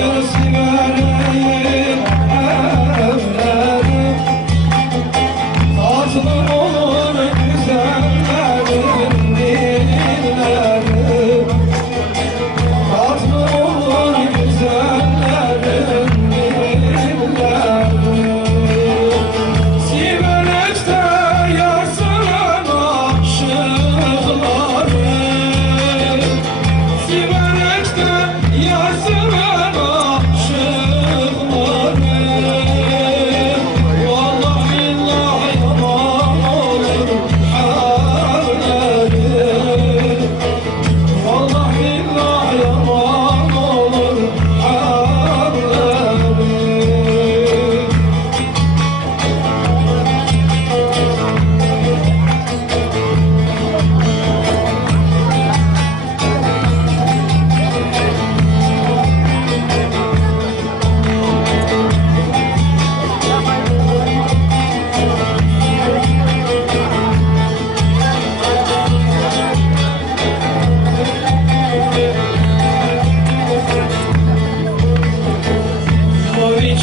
things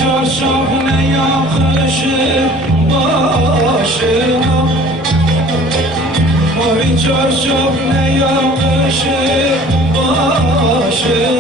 çarşaf ne yakışır? Başına Mavi çarşaf ne yakışır? başına